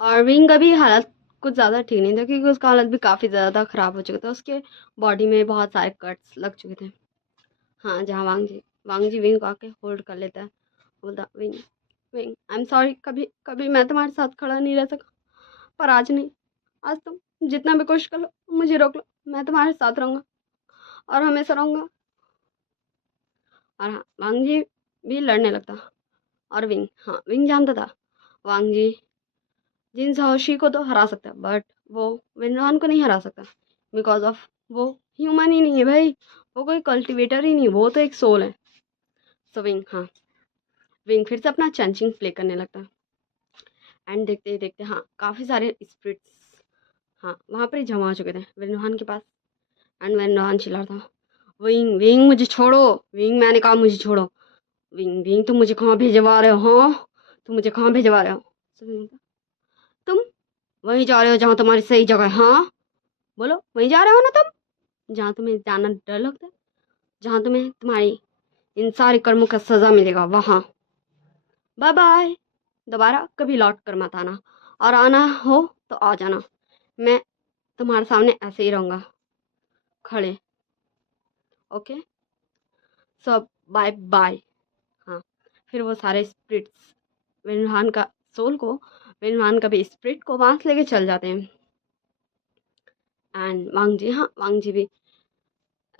और विंग का भी हालत कुछ ज़्यादा ठीक नहीं था क्योंकि उसका हालत भी काफ़ी ज़्यादा ख़राब हो चुका था। उसके बॉडी में बहुत सारे कट्स लग चुके थे। हाँ, जहाँ वांग जी विंग को आके होल्ड कर लेता है, बोलता wing wing I am sorry, कभी कभी मैं तुम्हारे साथ खड़ा नहीं रह सका, पर आज नहीं। आज तुम जितना भी कोशिश कर लो, मुझे रोक लो, मैं तुम्हारे साथ रहूँगा और हमेशा रहूँगा। और हाँ, वांग जी भी लड़ने लगता। और विंग, हाँ विंग जानता था वांग जी जिन साहसी को तो हरा सकता है, बट वो विनवान को नहीं हरा सकता बिकॉज ऑफ वो ह्यूमन ही नहीं है भाई, वो कोई कल्टिवेटर ही नहीं, वो तो एक सोल है। सो विंग, हाँ विंग फिर से अपना चंचिंग प्ले करने लगता। एंड देखते ही देखते हाँ काफ़ी सारे स्पिरिट्स हाँ वहाँ पर ही जमा हो चुके थे विनवान के पास। एंड विनवान चिल्ला था, विंग विंग मुझे छोड़ो, विंग मैंने कहा मुझे छोड़ो, विंग विंग तुम मुझे कहाँ भेजवा रहे हो, हाँ तुम मुझे कहाँ भेजवा रहे हो। So, विंग बोलता, तुम वहीं जा रहे हो जहाँ तुम्हारी सही जगह है, हाँ बोलो वहीं जा रहे हो ना तुम, जहाँ तुम्हें जाना डर लगता है, जहाँ तुम्हें तुम्हारी इन सारे कर्मों का सजा मिलेगा वहाँ। बाय बाय, दोबारा कभी लौट कर मत आना, और आना हो तो आ जाना, मैं तुम्हारे सामने ऐसे ही रहूँगा खड़े। ओके, सब बाय बाय। हाँ, फिर वो सारे स्पिरिट्स विनहान का सोल को, विनहान का भी स्पिरिट को वहाँ से लेके चल जाते हैं। एंड वांग जी, हाँ वांग जी भी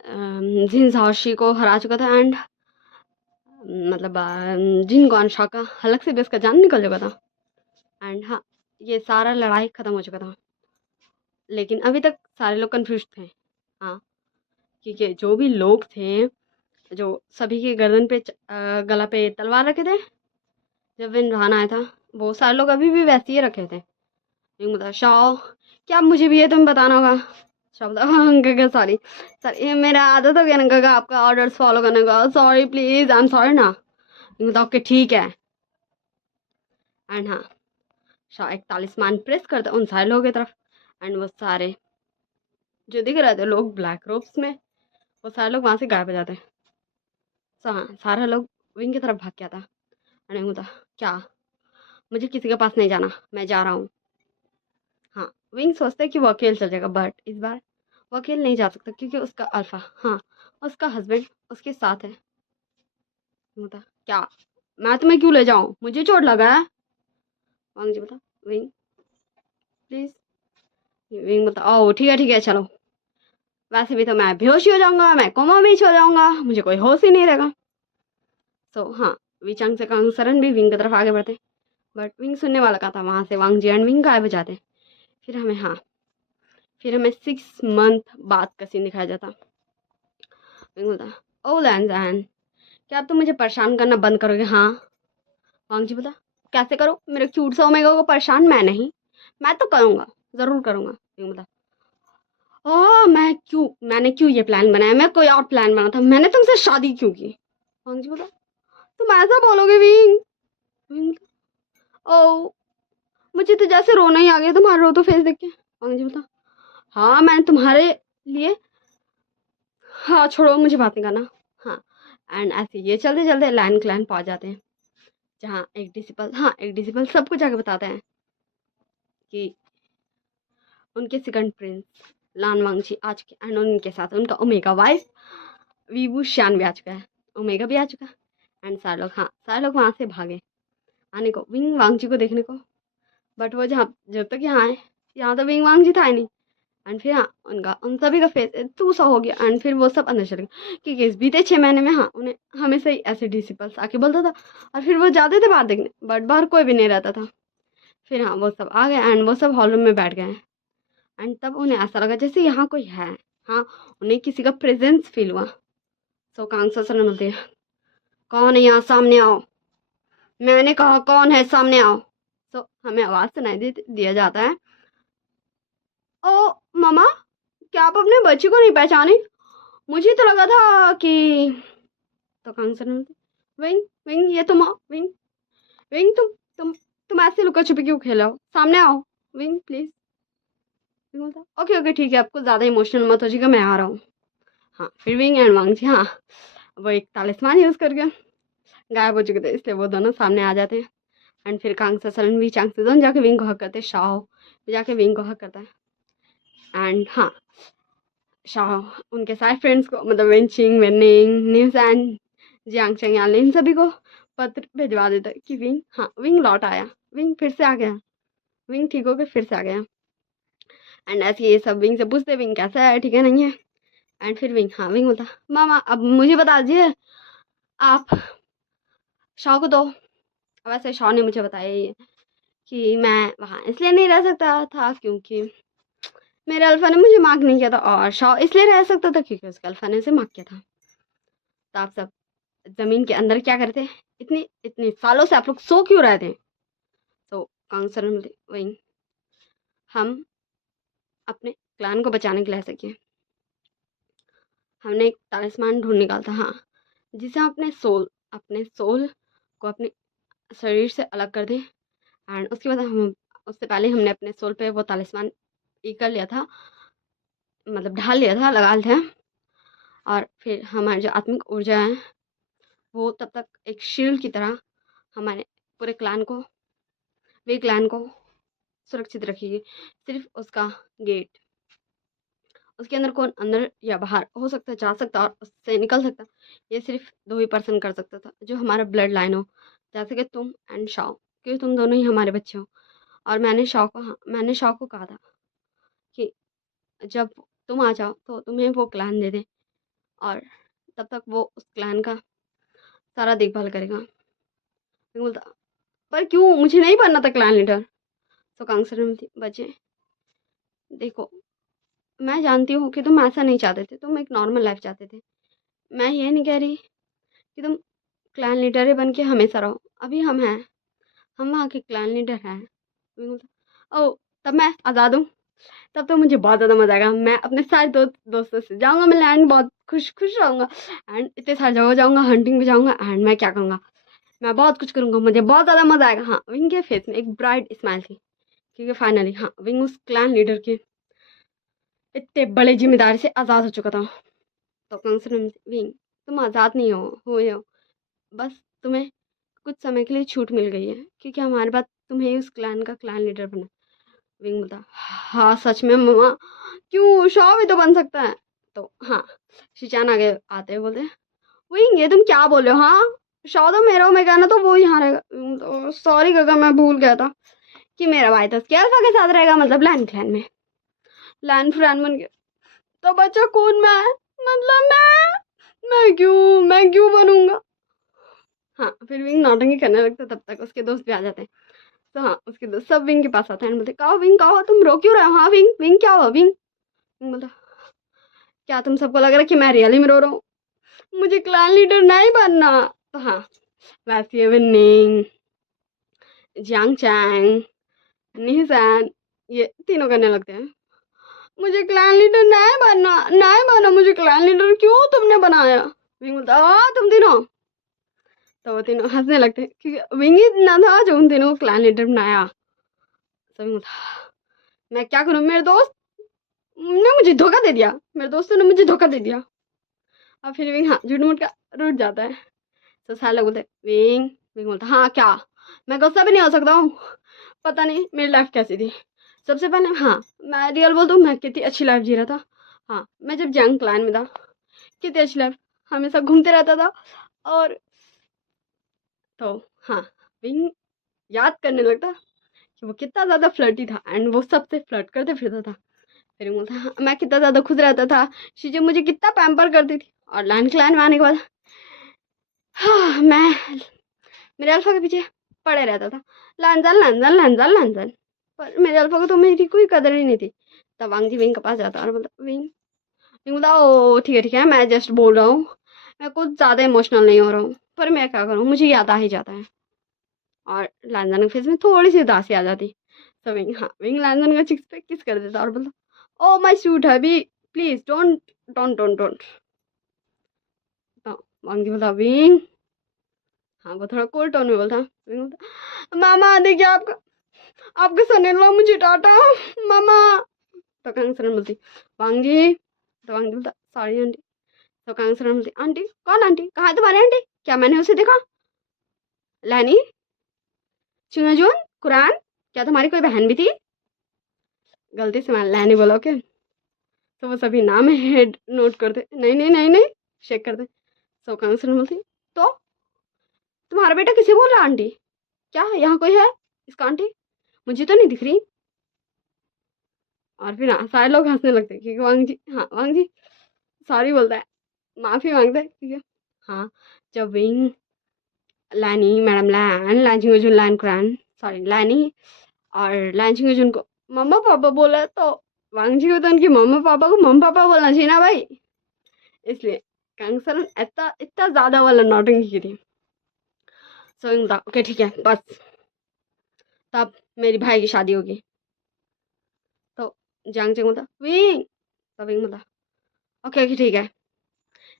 जिन साहसी को हरा चुका था। एंड मतलब जिन गौनशा का हलक से भी उसका जान निकल चुका था। एंड हाँ, ये सारा लड़ाई ख़त्म हो चुका था, लेकिन अभी तक सारे लोग कंफ्यूज थे। हाँ, क्योंकि जो भी लोग थे, जो सभी के गर्दन पे गला पे तलवार रखे थे जब विन आया था, वो सारे लोग अभी भी वैसे ही रखे थे। एक बता शाओ, क्या मुझे भी ये तुम्हें बताना होगा। शाओ बता, हाँ गगा सॉरी सर, ये मेरा आदत हो गया ना गगा आपका ऑर्डर्स फॉलो करने का, sorry please I am sorry ना। बताओ कि ठीक है। एंड हाँ, शाह एक तालिस्मान प्रेस करता उन सारे लोगों की तरफ। एंड वो सारे जो दिख रहे थे लोग ब्लैक रोब्स में, वो सारे लोग वहाँ से गायब हो जाते हैं। तो हाँ, सारा लोग विंग की तरफ भाग गया था। एंड होता क्या, मुझे किसी के पास नहीं जाना, मैं जा रहा हूँ। हाँ, विंग सोचता है कि वो अकेले चल जाएगा, बट इस बार वो अकेले नहीं जा सकता क्योंकि उसका अल्फा, हाँ उसका हस्बैंड उसके साथ है। होता क्या, मैं तुम्हें क्यों ले जाऊँ, मुझे चोट लगा है। वांग जी बता, विंग प्लीज। विंग बता, ओ ठीक है चलो, वैसे भी तो मैं बेहोश ही हो जाऊंगा, मैं कोमा में ही हो जाऊंगा, मुझे कोई होश ही नहीं रहेगा। सो हाँ, विचांग से कांग सरन भी विंग की तरफ आगे बढ़ते, बट विंग सुनने वाला का था, वहां से वांग जी एंड विंग गायब हो जाते। फिर हमें हाँ, फिर हमें 6 मंथ बाद का सीन दिखाया जाता। विंग बोलता, ओ लैंजैन, क्या अब तुम मुझे परेशान करना बंद करोगे, हाँ। वांग जी बोला, कैसे करो, मेरे क्यूट सा ओमेगा को परेशान, मैं नहीं, मैं तो करूंगा, जरूर करूंगा। विंग बोला, मैंने क्यों ये प्लान बनाया, मैं कोई और प्लान बना था, मैंने तुमसे शादी क्यों की। वांग जी बोला, तुम ऐसा बोलोगे विंग। विंग बोला, ओ मुझे तो जैसे रोना ही आ गया तुम्हारा रो तो फेस देख के। वांग जी बोला, हाँ मैं तुम्हारे लिए, हाँ छोड़ो मुझे बात नहीं करना। हाँ, एंड ऐसे ये चलते चलते लाइन क्लैन पहुंच जाते हैं, जहाँ एक डिसिपल सबको जाके बताते हैं कि उनके सेकंड प्रिंस लान वांगची आ चुके हैं, एंड उनके साथ उनका ओमेगा वाइफ वीवू श्यान भी आ चुका है, ओमेगा भी आ चुका है। एंड सारे लोग वहाँ से भागे आने को विंग वांगची को देखने को, बट वो जहाँ जब तक यहाँ आए, यहाँ तो विंग वांगची था ही नहीं। एंड फिर हाँ, उनका उन सभी का फेस तू सा हो गया। एंड फिर वो सब अंदर चले गए क्योंकि इस बीते 6 महीने में हाँ उन्हें हमेशा ही ऐसे डिसिपल्स आके बोलता था, और फिर वो जाते थे बाहर देखने, बट बाहर कोई भी नहीं रहता था। फिर हाँ, वो सब आ गए एंड वो सब हॉल रूम में बैठ गए। एंड तब उन्हें ऐसा लगा जैसे यहाँ कोई है। हाँ, उन्हें किसी का प्रेजेंस फील हुआ। सो कांसा सर ने बोलते हैं, कौन है यहाँ, सामने आओ, मैंने कहा कौन है, सामने आओ। सो हमें आवाज़ सुनाई दिया जाता है, ओ मामा, क्या आप अपने बच्चे को नहीं पहचाने, मुझे तो लगा था कि। तो कांसा ने बोलते, विंग विंग ये तुम विंग विंग तुम ऐसे लुका छुपी क्यों खेला हो, सामने आओ विंग प्लीज। विंग बोलता, ओके ओके ठीक है, आपको ज़्यादा इमोशनल मत हो जाएगा, मैं आ रहा हूँ। हाँ, फिर विंग एंड वांग जी हाँ, वो एक तालिस्मान यूज़ करके गायब हो चुके थे, इसलिए वो दोनों सामने आ जाते हैं। एंड फिर कांग ससलन भी चांग से दोनों जाके विंग को हक करते, शाओ भी जाके विंग को हक करता है। एंड हाँ, शाओ उनके सारे फ्रेंड्स को मतलब वेंचिंग, वेनिंग, न्यूज़, जियांग चंग इन सभी को पत्र भिजवा देता है कि विंग, हाँ विंग लौट आया, विंग फिर से आ गया, विंग ठीक हो गया, फिर से आ गया। एंड ऐसे ये सब विंग से पूछते विंग कैसा है, ठीक है नहीं है। एंड फिर विंग, हाँ विंग बोलता मामा अब मुझे बता दीजिए आप शाओ को दो। वैसे शाओ ने मुझे बताया ये कि मैं वहाँ इसलिए नहीं रह सकता था क्योंकि मेरे अल्फा ने मुझे मार्क नहीं किया था, और शाओ इसलिए रह सकता था क्योंकि उसके अल्फा ने उसे मार्क किया था। तो आप सब जमीन के अंदर क्या करते, इतनी इतनी सालों से आप लोग सो क्यों रहे थे। तो कांसर विंग, हम अपने क्लान को बचाने के लिए ऐसा किए, हमने एक तालिस्मान ढूंढ निकाला था, हाँ जिसे हम अपने सोल को अपने शरीर से अलग कर दें। एंड उसके बाद हम उससे पहले हमने अपने सोल पे वो तालिस्मान ये कर लिया था, मतलब ढाल लिया था, लगा लिया था। और फिर हमारी जो आत्मिक ऊर्जा है वो तब तक एक शील्ड की तरह हमारे पूरे क्लान को, वे क्लान को सुरक्षित रखेगी। सिर्फ उसका गेट, उसके अंदर कौन अंदर या बाहर हो सकता है, जा सकता और उससे निकल सकता, ये सिर्फ 2 ही पर्सन कर सकता था जो हमारा ब्लड लाइन हो, जैसे कि तुम एंड शाओ, क्योंकि तुम दोनों ही हमारे बच्चे हो। और मैंने शाओ को कहा था कि जब तुम आ जाओ तो तुम्हें वो क्लान दे दे, और तब तक वो उस क्लान का सारा देखभाल करेगा। मैं बोलता पर क्यों, मुझे नहीं बनना था क्लान लीडर। तो कांगसर बोलती बच्चे देखो, मैं जानती हूँ कि तुम ऐसा नहीं चाहते थे, तुम एक नॉर्मल लाइफ चाहते थे। मैं ये नहीं कह रही कि तुम क्लान लीडर ही बन के हमेशा रहो, अभी हम हैं, हम वहाँ के क्लान लीडर हैं। मैं बोलता ओ तब मैं आज़ाद हूँ, तब तो मुझे बहुत ज़्यादा मज़ा आएगा, मैं अपने सारे दोस्तों से जाऊँगा, मैं लैंड बहुत खुश खुश रहूँगा, एंड इतने सारे जगह जाऊँगा, हंटिंग भी जाऊँगा, एंड मैं क्या करूँगा, मैं बहुत कुछ करूँगा, मुझे बहुत ज़्यादा मज़ा आएगा। हाँ विंग के फेस में एक ब्राइट स्माइल थी क्योंकि फाइनली हाँ विंग उस क्लैन लीडर के इतने बड़े जिम्मेदारी से आज़ाद हो चुका था। तो कंसर्न विंग, तुम आज़ाद नहीं हो, बस तुम्हें कुछ समय के लिए छूट मिल गई है क्योंकि हमारे बाद तुम्हें उस क्लैन का क्लैन लीडर बना। विंग बोलता हाँ सच में मम्मा, क्यों शॉ भी तो बन सकता है। तो हाँ शिचान आगे आते हैं बोलते विंग ये तुम क्या बोल रहे हो, हाँ शॉ तो मेरा हो, मैं कहना तो वो यहाँ रहेगा। तो सॉरी काका मैं भूल गया था कि मेरा भाई तो उसके अल्फा के साथ रहेगा, मतलब लैंड क्लैन में लैंड फ्रैंड बन गया। तो बच्चा कौन, मैं मतलब मैं क्यों बनूंगा। हाँ फिर विंग नौटंकी करने लगता, तब तक उसके दोस्त भी आ जाते हैं। तो हाँ उसके दोस्त सब विंग के पास आते हैं, बोलते कहो विंग कहो तुम रो क्यों रहे हो, हाँ विंग विंग क्या हुआ विंग। विंग बोलता क्या तुम सबको लग रहा है कि मैं रियली में रो रहा हूँ, मुझे क्लैन लीडर नहीं बनना। तो हाँ वैसे विनिंग, जियांग चैंग, निहसान, ये तीनों करने लगते हैं मुझे क्लैन लीडर नहीं बनना मुझे क्लैन लीडर क्यों तुमने बनाया। विंग बोलता तुम तीनों। तो वो तीनों हंसने लगते हैं क्योंकि विंग ही इतना था जो उन तीनों को क्लैन लीडर बनाया। तो विंग बोलता मैं क्या करूं, मेरे दोस्त ने मुझे धोखा दे दिया, मेरे दोस्तों ने मुझे धोखा दे दिया। और फिर विंग हाँ झूठ मूठ का रूठ जाता है। तो सारे लोग बोलते विंग, विंग बोलता हाँ क्या, मैं गुस्सा भी नहीं हो सकता हूँ, पता नहीं मेरी लाइफ कैसी थी। सबसे पहले हाँ मैं रियल बोलता हूँ, मैं कितनी अच्छी लाइफ जी रहा था। हाँ मैं जब जंग क्लैन में था कितनी अच्छी लाइफ, हमेशा घूमते रहता था। और तो हाँ विंग याद करने लगता कि वो कितना ज़्यादा फ्लर्टी था एंड वो सबसे फ्लर्ट करते फिरता था। फिर बोलता हाँ मैं कितना ज़्यादा खुश रहता था, शीजे मुझे कितना पैम्पर करती थी। और लैंड क्लैन में आने के बाद हाँ मैं मेरे अल्फा के पीछे पड़े रहता था, लैंजन लैंजन लैंजन लैंजन, पर मेरे अल्फा को तो मेरी कोई कदर ही नहीं थी। तब वांग जी विंग के पास जाता और बोलता विंग, विंग बोलता ओ ठीक है मैं जस्ट बोल रहा हूँ, मैं कुछ ज़्यादा इमोशनल नहीं हो रहा हूँ, पर मैं क्या करूँ मुझे याद आ ही जाता है। और लैंजन के फेस में थोड़ी सी उदासी आ जाती। तो विंग हाँ विंग लैंजन का चिक्स पे किस कर देता और बोलता oh my sweet hubby please don't don't don't don't. तो वांग जी बोलता विंग, हाँ वो थोड़ा कोल्ड टोन में बोलता, विंग बोलता मामा देखिए आपका आपके सन इन लॉ मुझे डांटा मामा। तो कांग सरन बोलती वांग जी, तो वांग जी बोलता सॉरी आंटी। तो कांग सरन बोलती आंटी कौन आंटी, कहाँ है तुम्हारी आंटी, क्या मैंने उसे देखा, लैनी चिंगजून कुरान, क्या तुम्हारी कोई बहन भी थी? गलती से मैंने लैनी बोला ओके, तो वो सभी नाम हेड नोट करते, नहीं नहीं नहीं नहीं शेक करते। सो कंसर्न बोलती, तो तुम्हारा बेटा किसे बोल रहा आंटी? क्या यहाँ कोई है इसका आंटी? मुझे तो नहीं दिख रही। और फिर सारे लोग हंसने लगते क्योंकि वांग जी, हाँ वांग जी सॉरी बोलता है, माफी मांगता है, ठीक है। हाँ, जब विंग लैनी मैडम लैन चिंगजून लैन कुरान, सॉरी लैनी और लैन चिंगजून को मम्मा पापा बोला, तो वांग जी को तो उनकी मम्मा पापा को मम्मा पापा बोलना चाहिए ना भाई, इसलिए कंसर्न इतना इतना ज्यादा वाला नौटंकी की थी। सो विंग बोला ओके ठीक है बस, तब मेरी भाई की शादी होगी। तो जांग चंग बोला विंग, तो विंग बोला ओके ओके ठीक है,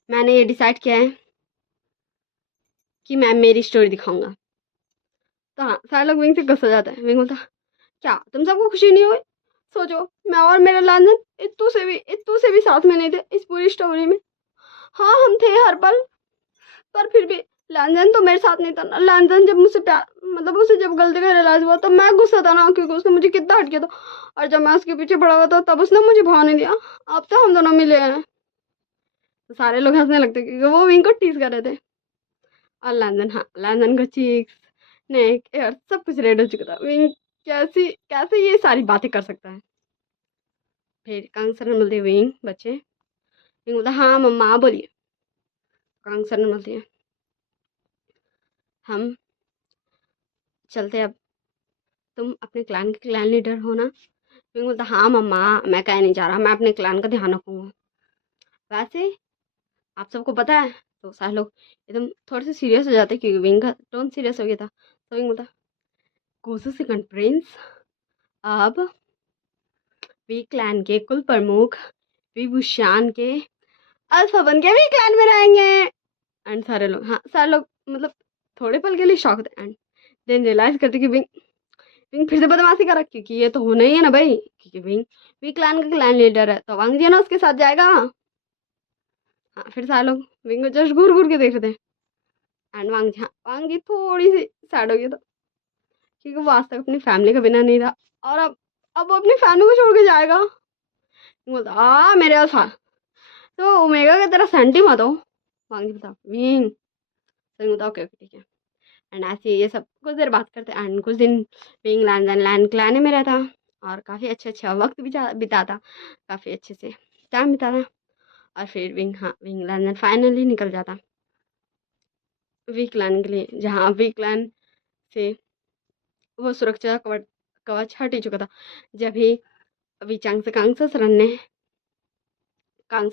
मैंने ये डिसाइड किया है कि मैं मेरी स्टोरी दिखाऊंगा। तो हाँ, सारे लोग विंग से गुस्सा हो जाता है। विंग बोलता क्या तुम सबको खुशी नहीं हुई? सोचो, मैं और मेरा लांदन इत्तू से भी साथ में नहीं थे इस पूरी स्टोरी में। हाँ हम थे हर पल, पर फिर भी लांदन तो मेरे साथ नहीं था ना। लांदन जब मुझसे प्यार, मतलब उसे जब गलती का रियलाइज हुआ तब मैं गुस्सा था ना, क्योंकि उसने मुझे कितना हट किया था। और जब मैं उसके पीछे पड़ा हुआ था तब उसने मुझे भाव नहीं दिया। अब तो हम दोनों मिले हैं। तो सारे लोग हंसने लगते क्योंकि वो विंग को टीज कर रहे थे। और लैंदन, हाँ लैंदन का चीक्स, नेक, एयर सब कुछ रेड हो चुका था। विंग कैसी कैसे ये सारी बातें कर सकता है? फिर कांग सर बोलते विंग बच्चे, विंग बोलता हाँ मम्मा बोलिए। कांग सर बोलती है हम चलते अब, तुम अपने क्लान के क्लान लीडर हो ना? विंग बोलता हाँ मम्मा, मैं कहीं नहीं जा रहा, मैं अपने क्लान का ध्यान रखूंगा। वैसे आप सबको पता है? तो सारे लोग एकदम थोड़े से सीरियस हो जाते क्योंकि विंग का टोन सीरियस हो गया था। तो विंग बोलता कोसो सेकंड प्रिंस, अब वी क्लैन के कुल प्रमुख विभूषान के अल्फा बन के वी क्लैन में रहेंगे। एंड सारे लोग, हाँ सारे लोग मतलब थोड़े पल के लिए शॉक होते एंड देन रियलाइज करते कि विंग विंग फिर से बदमाशी कर रहा, क्योंकि ये तो होना ही है ना भाई, क्योंकि विंग वी क्लैन का क्लैन लीडर है, तो वांग जी ना उसके साथ जाएगा। हाँ फिर सारे लोग विंग को जस्ट घूर घूर के देख रहे थे। एंड वांग जी, हाँ वांग जी थोड़ी सी सैड हो गई, तो क्योंकि वो आज तक अपनी फैमिली का बिना नहीं रहा, और अब वो अपनी फैमिली को छोड़ के जाएगा। बोलता मेरे अल्फा, तो ओमेगा की तरह सेंटी मत हो। वांग जी बता विंग, तो बता ओके ओके ठीक है। एंड ऐसे ये सब कुछ देर बात करते एंड कुछ दिन विंग लैंड क्लाने में रहता और काफ़ी अच्छा वक्त बिताता, काफ़ी अच्छे से टाइम बिताता। और फिर विंग, हाँ विंग लैंड फाइनली निकल जाता वीक लैंड के लिए, जहाँ वीक लैंड से वो सुरक्षा कवच कवच हट ही चुका था। जब ही विचांग से कांगसा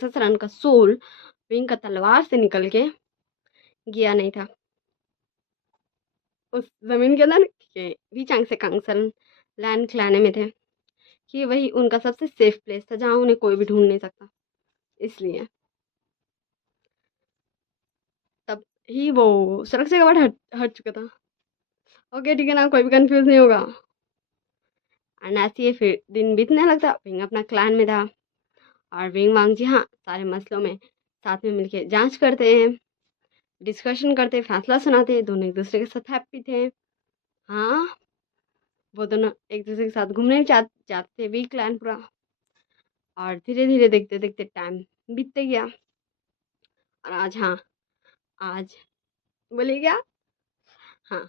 सरन का सोल विंग का तलवार से निकल के गया नहीं था उस जमीन के अंदर, कि विचांग से कांगसन लैंड खिलाने में थे कि वही उनका सबसे सेफ प्लेस था जहाँ उन्हें कोई भी ढूंढ नहीं सकता। इसलिए तब ही वो सुरक्षा कवच हट हट चुका था। ओके ठीक है ना, कोई भी कंफ्यूज नहीं होगा। एंड ऐसे ही फिर दिन बीतने लगता, विंग अपना क्लान में था और विंग वांग जी, हाँ सारे मसलों में साथ में मिलके जांच करते हैं, डिस्कशन करते, फैसला सुनाते, दोनों एक दूसरे के साथ हैप्पी थे। हाँ वो दोनों एक दूसरे के साथ घूमने जाते थे वीक लैंड पूरा। और धीरे धीरे देखते देखते टाइम बीतते गया। और आज, हाँ आज बोले क्या, हाँ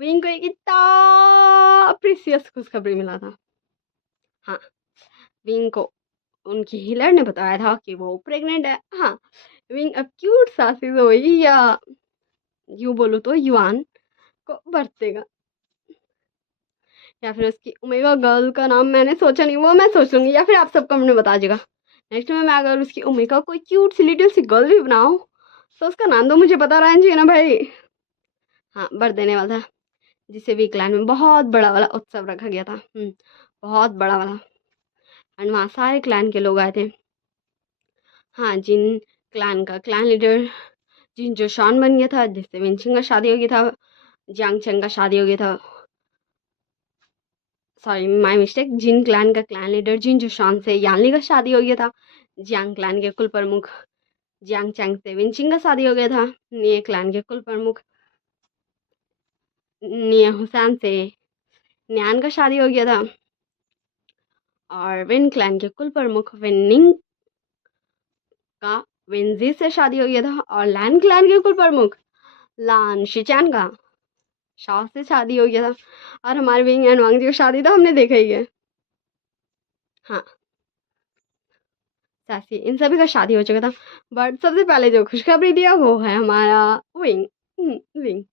विंग को एक इतना प्रीसियस खुशखबरी मिला था। हाँ विंग को उनकी हीलर ने बताया था कि वो प्रेग्नेंट है। हाँ विंग अब क्यूट सासी हुई, या यूं बोलो तो युआन को बर्थ देगा, या फिर उसकी ओमेगा गर्ल का नाम मैंने सोचा नहीं, वो मैं सोच लूंगी, या फिर आप सब कमेंट में बता दीजिएगा। नेक्स्ट में मैं अगर उसकी ओमेगा कोई क्यूट सी लिटिल सी गर्ल भी बनाऊं तो उसका नाम तो मुझे पता रहना चाहिए ना भाई। हाँ बर्थ देने वाला था, जिसे भी क्लैन में बहुत बड़ा वाला उत्सव रखा गया था। बहुत बड़ा वाला। एंड वहाँ सारे क्लैन के लोग आए थे। हाँ जिन क्लैन का क्लैन लीडर जिन जो शॉन बन गया था, जिससे विंचिंग का शादी हो गया था, जियांग चंग का शादी हो गया था, sorry my mistake, Jin clan का क्लैन लीडर जिन जो शॉन से यानली का शादी हो गया था, जियांग क्लैन के कुल प्रमुख जियांग चंग से विंचिंग का शादी हो गया था, ये क्लैन के कुल प्रमुख निया हुसैन से न्यान का शादी हो गया था। और विन क्लैन के कुल प्रमुख विनिंग का विंजी से शादी हो गया था। और लैन क्लैन के कुल प्रमुख लान शिचैन का शाह से शादी हो गया था। और हमारे विंग एंड वांग जी की शादी तो हमने देखा ही है। हाँ, सासी इन सभी का शादी हो चुका था। बट सबसे पहले जो खुशखबरी दिया वो है हमारा विंग। विंग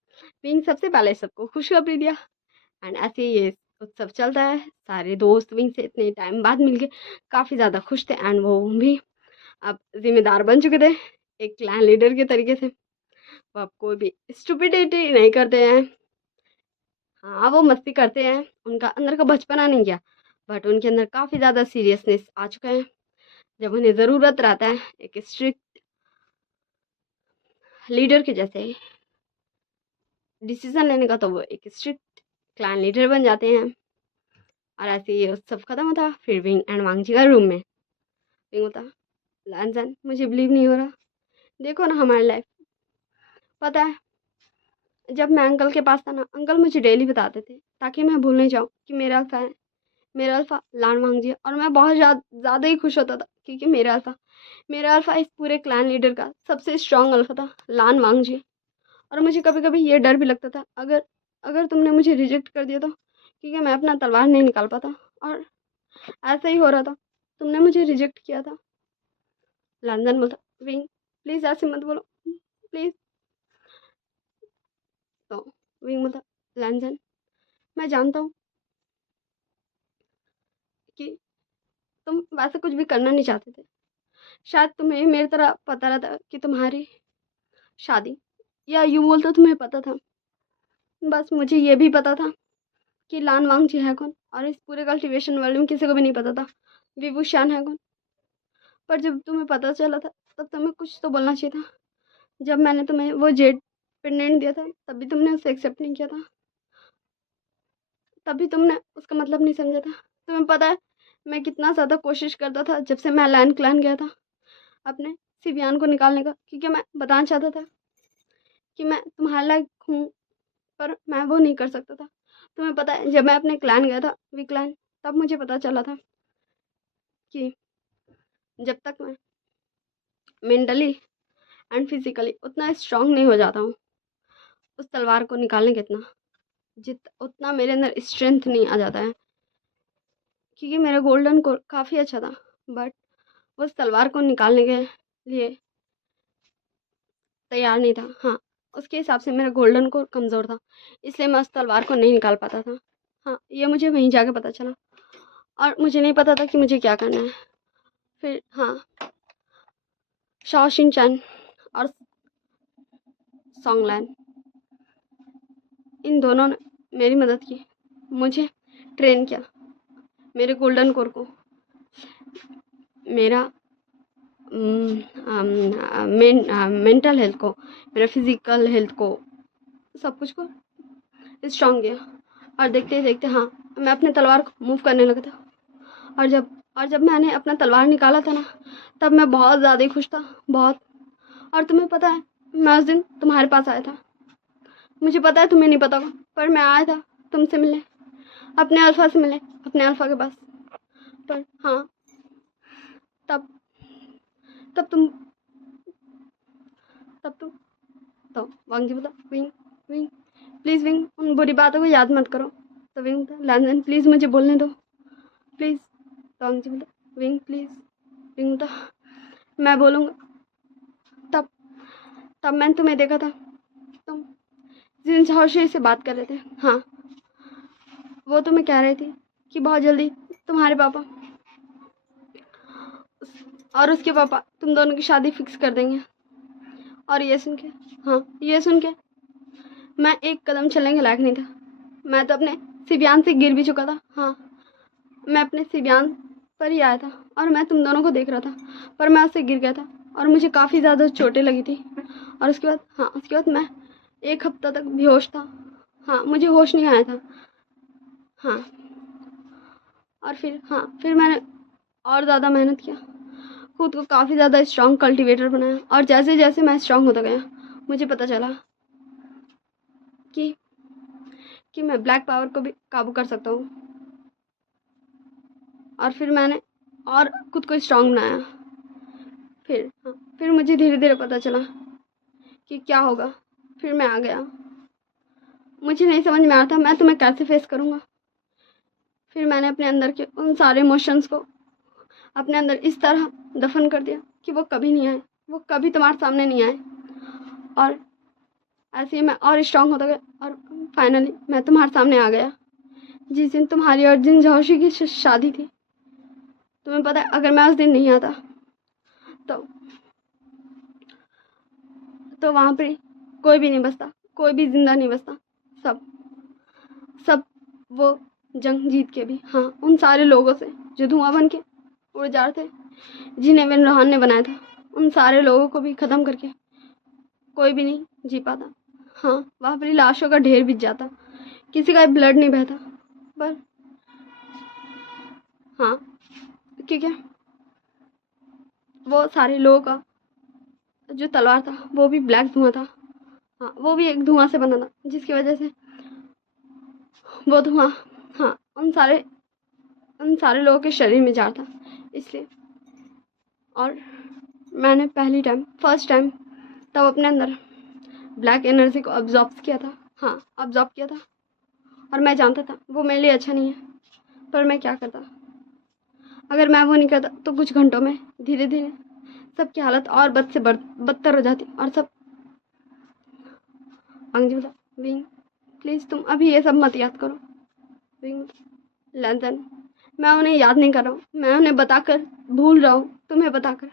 विंग सबसे पहले सबको खुशखबरी दिया। एंड ऐसे ही ये उत्सव चलता है। सारे दोस्त विंग से इतने टाइम बाद मिलके काफ़ी ज़्यादा खुश थे। एंड वो भी अब जिम्मेदार बन चुके थे एक क्लैन लीडर के तरीके से। वो अब कोई भी स्टुपिडिटी नहीं करते हैं। हाँ, वो मस्ती करते हैं, उनका अंदर का बचपना नहीं गया, बट उनके अंदर काफ़ी ज़्यादा सीरियसनेस आ चुका है। जब उन्हें ज़रूरत रहता है एक स्ट्रिक्ट लीडर के जैसे डिसीजन लेने का, तो वो एक स्ट्रिक्ट क्लैन लीडर बन जाते हैं। और ऐसे ये सब खत्म होता। फिर विंग एंड वांग जी का रूम में विंग होता, लानजान मुझे बिलीव नहीं हो रहा, देखो ना हमारी लाइफ। पता है जब मैं अंकल के पास था ना, अंकल मुझे डेली बताते थे ताकि मैं भूल नहीं जाऊँ कि मेरा अल्फा है, मेरा अल्फा लान वांग जी है। और मैं बहुत ज़्यादा ही खुश होता था क्योंकि मेरा अल्फा इस पूरे क्लैन लीडर का सबसे स्ट्रॉन्ग अल्फा था, लान वांग जी। और मुझे कभी कभी ये डर भी लगता था, अगर अगर तुमने मुझे रिजेक्ट कर दिया तो, क्योंकि मैं अपना तलवार नहीं निकाल पाता। और ऐसा ही हो रहा था, तुमने मुझे रिजेक्ट किया था। लंदन बोलता, विंग प्लीज़ ऐसे मत बोलो प्लीज़। तो विंग बोलता, लंदन मैं जानता हूँ कि तुम वैसे कुछ भी करना नहीं चाहते थे। शायद तुम्हें मेरी तरह पता रहता कि तुम्हारी शादी, या यूँ बोलते तुम्हें पता था। बस मुझे ये भी पता था कि लान वांग जी है कौन, और इस पूरे कल्टीवेशन वर्ल्ड में किसी को भी नहीं पता था विवू शान है कौन। पर जब तुम्हें पता चला था तब तुम्हें कुछ तो बोलना चाहिए था। जब मैंने तुम्हें वो जेड पेंडेंट दिया था तब भी तुमने उसे एक्सेप्ट नहीं किया था, तभी तुमने उसका मतलब नहीं समझा था। तुम्हें पता है मैं कितना ज़्यादा कोशिश करता था जब से मैं लैंड क्लैन गया था अपने सिवियान को निकालने का, क्योंकि मैं बताना चाहता था कि मैं तुम्हारे लायक हूँ, पर मैं वो नहीं कर सकता था। तुम्हें पता है जब मैं अपने क्लैन गया था वी क्लैन, तब मुझे पता चला था कि जब तक मैं मेंटली एंड फिजिकली उतना स्ट्रांग नहीं हो जाता हूँ उस तलवार को निकालने के इतना उतना मेरे अंदर स्ट्रेंथ नहीं आ जाता है, क्योंकि मेरा गोल्डन को काफ़ी अच्छा था, बट उस तलवार को निकालने के लिए तैयार नहीं था। हाँ, उसके हिसाब से मेरा गोल्डन कोर कमज़ोर था, इसलिए मैं उस तलवार को नहीं निकाल पाता था। हाँ, ये मुझे वहीं जाके पता चला, और मुझे नहीं पता था कि मुझे क्या करना है। फिर हाँ, शाओ शिनचैन और सॉन्गलैन, इन दोनों ने मेरी मदद की, मुझे ट्रेन किया, मेरे गोल्डन कोर को, मेरा मेंटल हेल्थ को, मेरा फिजिकल हेल्थ को, सब कुछ को स्ट्रांग किया। और देखते देखते हाँ, मैं अपने तलवार को मूव करने लगा था। और जब मैंने अपना तलवार निकाला था ना, तब मैं बहुत ज़्यादा ही खुश था, बहुत। और तुम्हें पता है मैं उस दिन तुम्हारे पास आया था, मुझे पता है तुम्हें नहीं पता होगा, पर मैं आया था तुमसे मिलने, अपने अल्फा से मिलने, अपने अल्फा के पास। पर हाँ, तब तब तुम तब तुम तो वांगी बता, विंग विंग प्लीज़ विंग उन बुरी बातों को याद मत करो। तो विंग था, लैंडन प्लीज़ मुझे बोलने दो प्लीज़। तो वांगी बता, विंग प्लीज़। विंग था, मैं बोलूँगा। तब तब मैंने तुम्हें देखा था, तुम जिन झाओशी से बात कर रहे थे। हाँ, वो तुम्हें कह रही थी कि बहुत जल्दी तुम्हारे पापा और उसके पापा तुम दोनों की शादी फिक्स कर देंगे। और ये सुन के, हाँ ये सुन के मैं एक कदम चलने के लायक नहीं था। मैं तो अपने सिबियान से गिर भी चुका था। हाँ, मैं अपने सिबियान पर ही आया था और मैं तुम दोनों को देख रहा था, पर मैं उससे गिर गया था और मुझे काफ़ी ज़्यादा चोटें लगी थी। और उसके बाद मैं एक हफ्ता तक बेहोश था। हाँ, मुझे होश नहीं आया था। हाँ, और फिर मैंने और ज़्यादा मेहनत किया, खुद को काफ़ी ज़्यादा स्ट्रॉन्ग कल्टीवेटर बनाया। और जैसे जैसे मैं स्ट्रॉन्ग होता गया, मुझे पता चला कि कि मैं ब्लैक पावर को भी काबू कर सकता हूँ। और फिर मैंने और खुद को स्ट्रांग बनाया। फिर मुझे धीरे धीरे पता चला कि क्या होगा। फिर मैं आ गया। मुझे नहीं समझ में आ रहा था मैं तुम्हें कैसे फेस करूँगा। फिर मैंने अपने अंदर के उन सारे इमोशंस को अपने अंदर इस तरह दफन कर दिया कि वो कभी नहीं आए, वो कभी तुम्हारे सामने नहीं आए। और ऐसे ही मैं और स्ट्रांग होता गया और फाइनली मैं तुम्हारे सामने आ गया। जिस दिन तुम्हारी और जिन जोशी की शादी थी, तुम्हें पता है अगर मैं उस दिन नहीं आता तो वहाँ पे कोई भी नहीं बचता, कोई भी जिंदा नहीं बचता। सब वो जंग जीत के भी, हाँ, उन सारे लोगों से जो धुआं बन के उड़ जा रहे थे, जिन्हें विन रोहन ने बनाया था, उन सारे लोगों को भी खत्म करके कोई भी नहीं जी पाता। हाँ, वहाँ पर लाशों का ढेर बिछ जाता, किसी का ब्लड नहीं बहता, पर हाँ, क्योंकि वो सारे लोगों का जो तलवार था वो भी ब्लैक धुआं था। हाँ, वो भी एक धुआं से बना था, जिसकी वजह से वो धुआं, हाँ, उन सारे लोगों के शरीर में जा रहा था, इसलिए। और मैंने फर्स्ट टाइम तब अपने अंदर ब्लैक एनर्जी को अब्जॉर्ब किया था। हाँ, अब्जॉर्ब किया था। और मैं जानता था वो मेरे लिए अच्छा नहीं है, पर मैं क्या करता। अगर मैं वो नहीं करता तो कुछ घंटों में धीरे धीरे सबकी हालत और बदतर हो जाती। और सब अंजी बोला, विंग प्लीज़ तुम अभी ये सब मत याद करो। विंग, लंदन, मैं उन्हें याद नहीं कर रहा हूँ, मैं उन्हें बताकर भूल रहा हूँ, तुम्हें बताकर।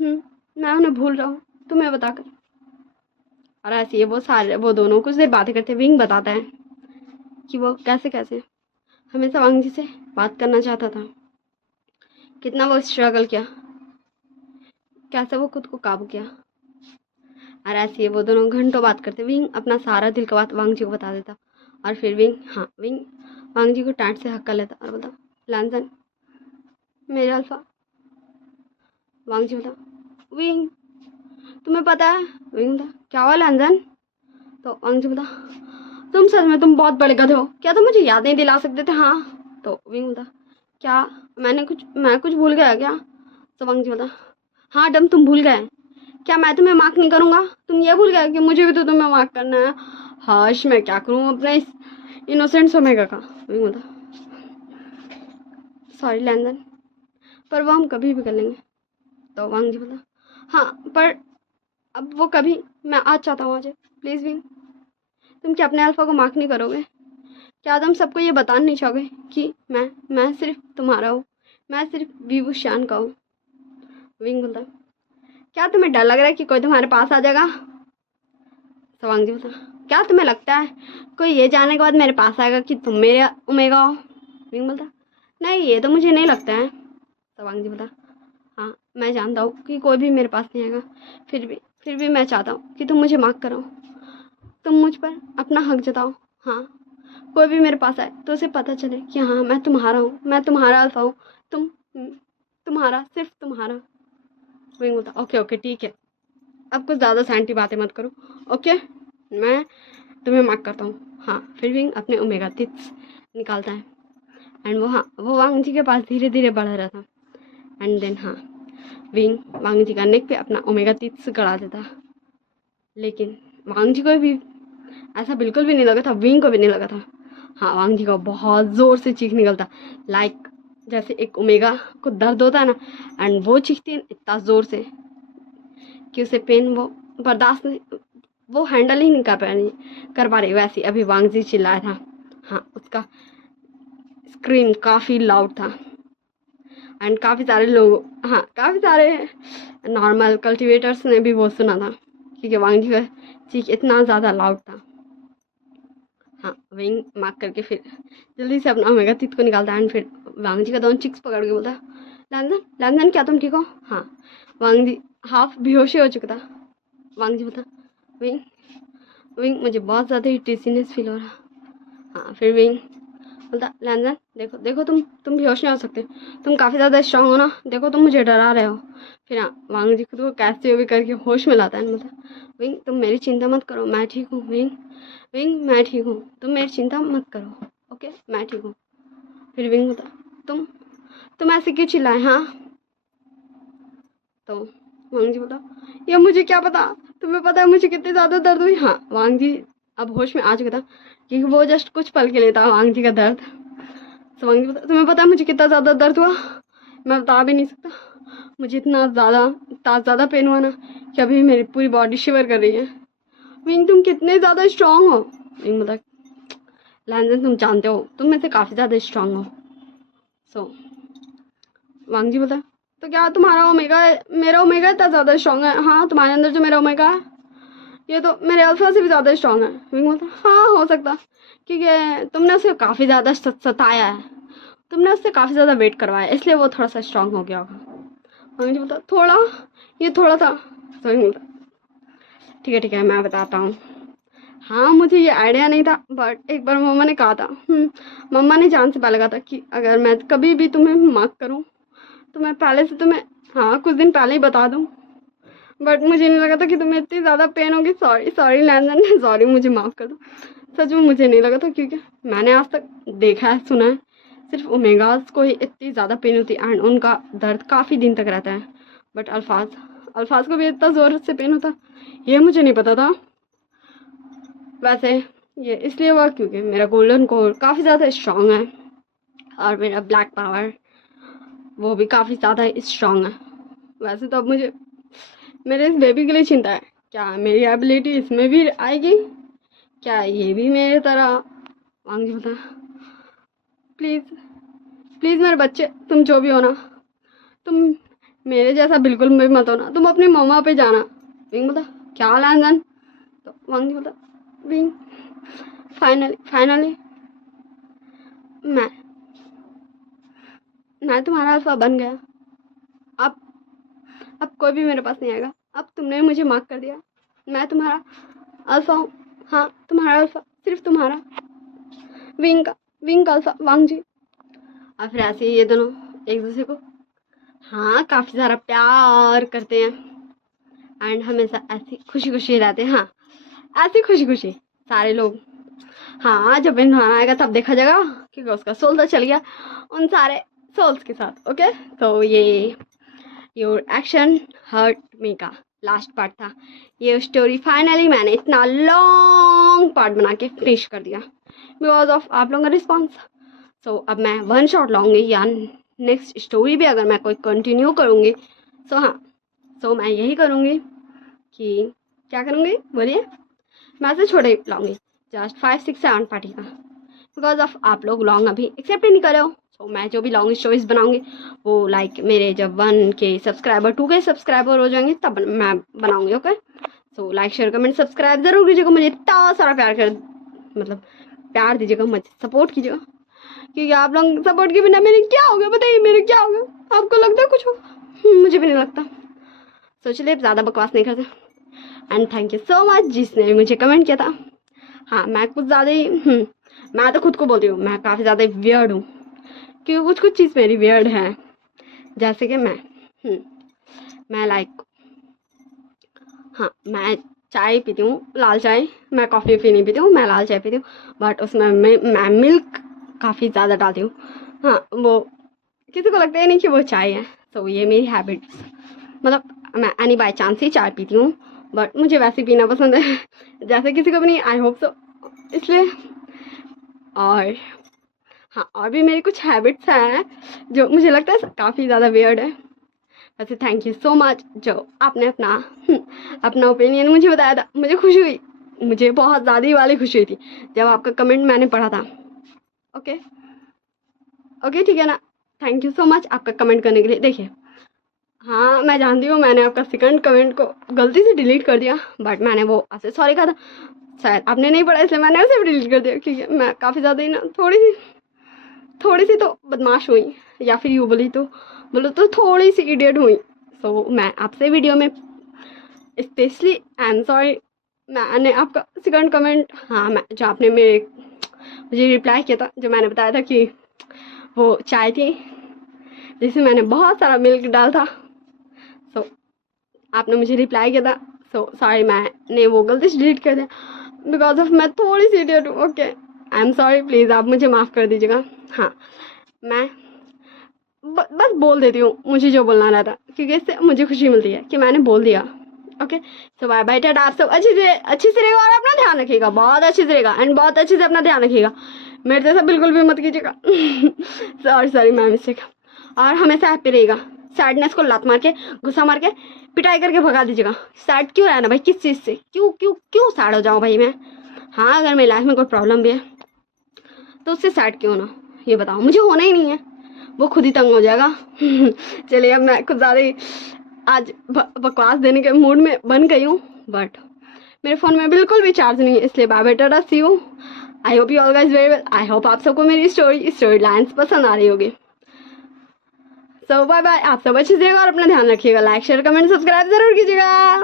मैं उन्हें भूल रहा हूँ, तुम्हें बताकर। और ऐसे ही वो दोनों कुछ देर बातें करते। विंग बताता है कि वो कैसे हमेशा वांग जी से बात करना चाहता था, कितना वो स्ट्रगल किया, कैसे वो खुद को काबू किया। और ऐसे ही वो दोनों घंटों बात करते। विंग अपना सारा दिल का बात वांग जी को बता देता। और फिर विंग वांग जी को टाँट से हक्का लेता और बोलता, लैंसन मेरे अल्फा। वांग जी बोला, विंग तुम्हें पता है। विंग बोला, क्या हुआ लैंसन। तो वांग जी बोला, तुम बहुत बड़े गधे हो, क्या तुम मुझे याद नहीं दिला सकते थे। हाँ। तो विंग बोला, क्या मैं कुछ भूल गया क्या। तो वांग जी बोला, हाँ डम तुम भूल गए, क्या मैं तुम्हें मार्क नहीं करूँगा। तुम ये भूल गए कि मुझे भी तो तुम्हें मार्क करना है। हाश मैं क्या करूँ अपने इस इनोसेंट ओमेगा का। विंग बोला, सॉरी लैंसन, पर वो हम कभी भी कर लेंगे। तो वांग जी बोला, हाँ, पर अब वो कभी मैं आज चाहता हूँ आज, प्लीज़ विंग तुम क्या अपने अल्फा को मार्क नहीं करोगे। क्या तुम सबको ये बताना नहीं चाहोगे कि मैं सिर्फ तुम्हारा हूँ, मैं सिर्फ विभूषान का हूँ। विंग बोलता, क्या तुम्हें डर लग रहा है कि कोई तुम्हारे पास आ जाएगा। सवांग जी बोलता, क्या तुम्हें लगता है कोई ये जानने के बाद मेरे पास आएगा कि तुम मेरे ओमेगा हो। विंग बोलता, नहीं ये तो मुझे नहीं लगता है। सवांग जी बोलता, हाँ मैं जानता हूँ कि कोई भी मेरे पास नहीं आएगा, फिर भी मैं चाहता हूँ कि तुम मुझे मार्क करो, तुम मुझ पर अपना हक जताओ। हाँ, कोई भी मेरे पास आए तो उसे पता चले कि हाँ मैं तुम्हारा हूँ, मैं तुम्हारा अल्फा हूँ, तुम्हारा, सिर्फ तुम्हारा। विंग बोलता, ओके ठीक है, अब कुछ ज़्यादा सैंटी बातें मत करो, ओके मैं तुम्हें मार्क करता हूँ। हाँ, फिर विंग अपने ओमेगा तित्स निकालता है एंड वो वांग जी के पास धीरे धीरे बढ़ रहा था। एंड देन विंग वांग जी का नेक पे अपना ओमेगा तित्स गड़ा देता। लेकिन वांग जी को भी ऐसा बिल्कुल भी नहीं लगा था, विंग को भी नहीं लगा था। हाँ, वांग जी का बहुत ज़ोर से चीख निकलता, लाइक जैसे एक ओमेगा को दर्द होता है ना, एंड वो चीखती है इतना ज़ोर से कि उसे पेन वो बर्दाश्त नहीं, वो हैंडल ही नहीं कर पा रही। वैसे अभी वांग जी चिल्लाया था। हाँ, उसका स्क्रीम काफ़ी लाउड था एंड काफ़ी सारे नॉर्मल कल्टिवेटर्स ने भी वो सुना था, क्योंकि वांग जी का चीख इतना ज़्यादा लाउड था। हाँ, विंग मार्क करके फिर जल्दी से अपना ओमेगा तित को निकालता है एंड फिर वांग जी का दोनों चिक्स पकड़ के बोलता, लैंसन क्या तुम ठीक हो। हाँ, वांग जी हाफ बेहोश हो चुका था। वांग जी बोलता, विंग मुझे बहुत ज़्यादा ही टीसीनेस फील हो रहा। हाँ, फिर विंग बोलता लैंजन देखो देखो तुम बेहोश नहीं हो सकते, तुम काफ़ी ज़्यादा स्ट्रांग हो ना, देखो तुम मुझे डरा रहे हो। फिर हाँ वांग जी खुद को कैसे भी करके होश में लाता है, बोलता विंग तुम मेरी चिंता मत करो, मैं ठीक हूँ। विंग विंग मैं ठीक हूँ, तुम मेरी चिंता मत करो, ओके मैं ठीक हूँ। फिर विंग बोलता तुम ऐसे क्यों चिल्लाए हाँ। तो वांग जी बोला ये मुझे क्या पता, तुम्हें पता है मुझे कितनी ज़्यादा दर्द हुई। हाँ वांग जी अब होश में आ चुका था क्योंकि वो जस्ट कुछ पल के लिए था वांग जी का दर्द। तो वांग जी बोला तुम्हें पता है मुझे कितना ज़्यादा दर्द हुआ, मैं बता भी नहीं सकता, मुझे इतना ज़्यादा पेन हुआ ना कि अभी मेरी पूरी बॉडी शिवर कर रही है। विंग तुम कितने ज़्यादा स्ट्रांग हो। विंग बोला लैंजन तुम जानते हो तुम में से काफ़ी ज़्यादा स्ट्रांग हो। सो वांग जी बोला तो क्या तुम्हारा ओमेगा मेरा ओमेगा इतना ज़्यादा स्ट्रांग है। हाँ तुम्हारे अंदर जो मेरा ओमेगा है ये तो मेरे अल्फा से भी ज़्यादा स्ट्रांग है। विंग बोलता हाँ हो सकता, क्योंकि तुमने उसे काफ़ी ज़्यादा सताया है, तुमने उससे काफ़ी ज़्यादा वेट करवाया इसलिए वो थोड़ा सा स्ट्रांग हो गया होगा। मुझे बोलता थोड़ा, ये थोड़ा था। तो विंग बोलता ठीक है मैं बताता हूँ। हाँ मुझे ये आइडिया नहीं था बट एक बार मम्मा ने कहा था, मम्मा ने जान से पहले कहा था कि अगर मैं कभी भी तुम्हें माफ़ करूँ तो मैं पहले से तुम्हें हाँ कुछ दिन पहले ही बता दूँ, बट मुझे नहीं लगा था कि तुम्हें इतनी ज़्यादा पेन होगी। सॉरी सॉरी लैंडन सॉरी मुझे माफ़ कर दो। सच में मुझे नहीं लगा था क्योंकि मैंने आज तक देखा है सुना है सिर्फ ओमेगास को ही इतनी ज़्यादा पेन होती है एंड उनका दर्द काफ़ी दिन तक रहता है, बट अल्फाज को भी इतना ज़ोर से पेन होता ये मुझे नहीं पता था। वैसे ये इसलिए हुआ क्योंकि मेरा गोल्डन कोर काफ़ी ज़्यादा स्ट्रांग है और मेरा ब्लैक पावर वो भी काफ़ी ज़्यादा स्ट्रांग है। वैसे तो अब मुझे मेरे इस बेबी के लिए चिंता है, क्या मेरी एबिलिटी इसमें भी आएगी, क्या ये भी मेरी तरह वांग जी बता प्लीज़ प्लीज़ मेरे बच्चे तुम जो भी हो ना तुम मेरे जैसा बिल्कुल भी मत होना, तुम अपनी मम्मा पे जाना। विंग बता क्या लैंजन। तो वांग जी बता विंग फाइनली मैं मैं तुम्हारा अल्फा बन गया, अब अब कोई भी मेरे पास नहीं आएगा, अब तुमने मुझे माफ़ कर दिया, मैं तुम्हारा अल्फा हूँ। हाँ तुम्हारा अल्फा सिर्फ तुम्हारा विंग का अल्फा वांग जी। और फिर ऐसे ही ये दोनों एक दूसरे को हाँ काफ़ी सारा प्यार करते हैं एंड हमेशा ऐसी खुशी खुशी रहते हैं। हाँ ऐसी खुशी खुशी सारे लोग। हाँ जब इमरान आएगा तब देखा जाएगा क्योंकि उसका सोल तो चल गया उन सारे सोल्स के साथ। ओके तो ये योर एक्शन हर्ट मी का लास्ट पार्ट था। ये स्टोरी फाइनली मैंने इतना लॉन्ग पार्ट बना के फिनिश कर दिया बिकॉज ऑफ आप लोगों का रिस्पॉन्स। सो अब मैं वन शॉट लाऊंगी या नेक्स्ट स्टोरी भी अगर मैं कोई कंटिन्यू करूँगी सो मैं यही करूँगी कि क्या करूँगी बोलिए, मैं से छोटे लाऊंगी जस्ट 5 6 7 पार्टी का बिकॉज ऑफ आप लोग लॉन्ग अभी एक्सेप्ट ही नहीं कर रहे हो। सो मैं जो भी लॉन्ग स्टोरीज बनाऊंगी वो लाइक मेरे जब 1 के सब्सक्राइबर 2 के सब्सक्राइबर हो जाएंगे तब मैं बनाऊंगी। Okay so like share comment subscribe जरूर कीजिएगा, मुझे इतना सारा प्यार दीजिएगा, मुझे सपोर्ट कीजिएगा क्योंकि आप लोग सपोर्ट के बिना मेरे क्या होगा बताइए, मेरे क्या होगा, आपको लगता है कुछ होगा, मुझे भी नहीं लगता। सो चलिए ज़्यादा बकवास नहीं करते and thank you so much जिसने भी मुझे कमेंट किया था। हाँ मैं कुछ ज़्यादा ही मैं तो खुद को बोलती हूँ मैं काफ़ी ज़्यादा वियर्ड हूँ क्योंकि कुछ चीज़ मेरी वियर्ड है, जैसे कि मैं लाइक हाँ मैं चाय पीती हूँ लाल चाय, मैं कॉफ़ी नहीं पीती हूँ, मैं लाल चाय पीती हूँ बट उसमें मैं मिल्क काफ़ी ज़्यादा डालती हूँ। हाँ वो किसी को लगता ही नहीं कि वो चाय है। तो ये मेरी हैबिट्स, मतलब मैं एनी बाई चांस ही चाय पीती हूँ बट मुझे वैसे पीना पसंद है जैसे किसी को भी नहीं, आई होप सो, इसलिए। और हाँ और भी मेरी कुछ हैबिट्स हैं जो मुझे लगता है काफ़ी ज़्यादा वियर्ड है। वैसे थैंक यू सो मच जो आपने अपना ओपिनियन मुझे बताया था, मुझे खुशी हुई, मुझे बहुत ज़्यादा ही वाली खुशी हुई थी जब आपका कमेंट मैंने पढ़ा था। ओके ठीक है ना, थैंक यू सो मच आपका कमेंट करने के लिए। देखिए हाँ मैं जानती हूँ मैंने आपका सेकंड कमेंट को गलती से डिलीट कर दिया बट मैंने वो आपसे सॉरी कहा था, शायद आपने नहीं पढ़ा इसलिए मैंने उसे भी डिलीट कर दिया क्योंकि मैं काफ़ी ज़्यादा ही ना थोड़ी सी तो बदमाश हुई या फिर यूँ बोलो तो थोड़ी सी इडियट हुई। सो मैं आपसे वीडियो में स्पेशली आई एम सॉरी मैंने आपका सेकंड कमेंट हाँ मैं जो आपने मेरे मुझे रिप्लाई किया था, जो मैंने बताया था कि वो चाय थी जिसमें मैंने बहुत सारा मिल्क डाला था। सो आपने मुझे रिप्लाई किया था। सो सॉरी, मैंने वो गलती से डिलीट कर दिया बिकॉज ऑफ मैं थोड़ी सी इडियट हूँ। Okay, I am sorry, please आप मुझे माफ़ कर दीजिएगा। हाँ, मैं बस बोल देती हूँ मुझे जो बोलना रहता, क्योंकि इससे मुझे खुशी मिलती है कि मैंने बोल दिया। ओके, सो बाय बाय, टाटा। आप सब अच्छे से रहेगा और अपना ध्यान रखिएगा, बहुत अच्छे से रहेगा एंड बहुत अच्छे से अपना ध्यान रखिएगा। मेरे जैसा बिल्कुल भी मत कीजिएगा। Sorry my mistake. और हमेशा हैप्पी रहेगा, सैडनेस को लात मार के, गुस्सा मार के, पिटाई करके भगा दीजिएगा। सैड क्यों रहना भाई, किस चीज़ से, क्यों क्यों क्यों सैड हो जाऊँ भाई मैं? हाँ, अगर मेरी लाइफ में कोई प्रॉब्लम भी है तो उससे सैड क्यों ना, ये बताओ। मुझे होना ही नहीं है, वो खुद ही तंग हो जाएगा। चलिए, अब मैं कुछ ज़्यादा ही आज बकवास देने के मूड में बन गई हूँ, बट मेरे फ़ोन में बिल्कुल भी चार्ज नहीं है, इसलिए bye bye, tata, see you. I hope you all guys very well. I hope आप सबको मेरी स्टोरी लाइन्स पसंद आ रही होगी। सो बाय बाय, आप सब अच्छे से और अपना ध्यान रखिएगा। लाइक शेयर कमेंट सब्सक्राइब जरूर कीजिएगा।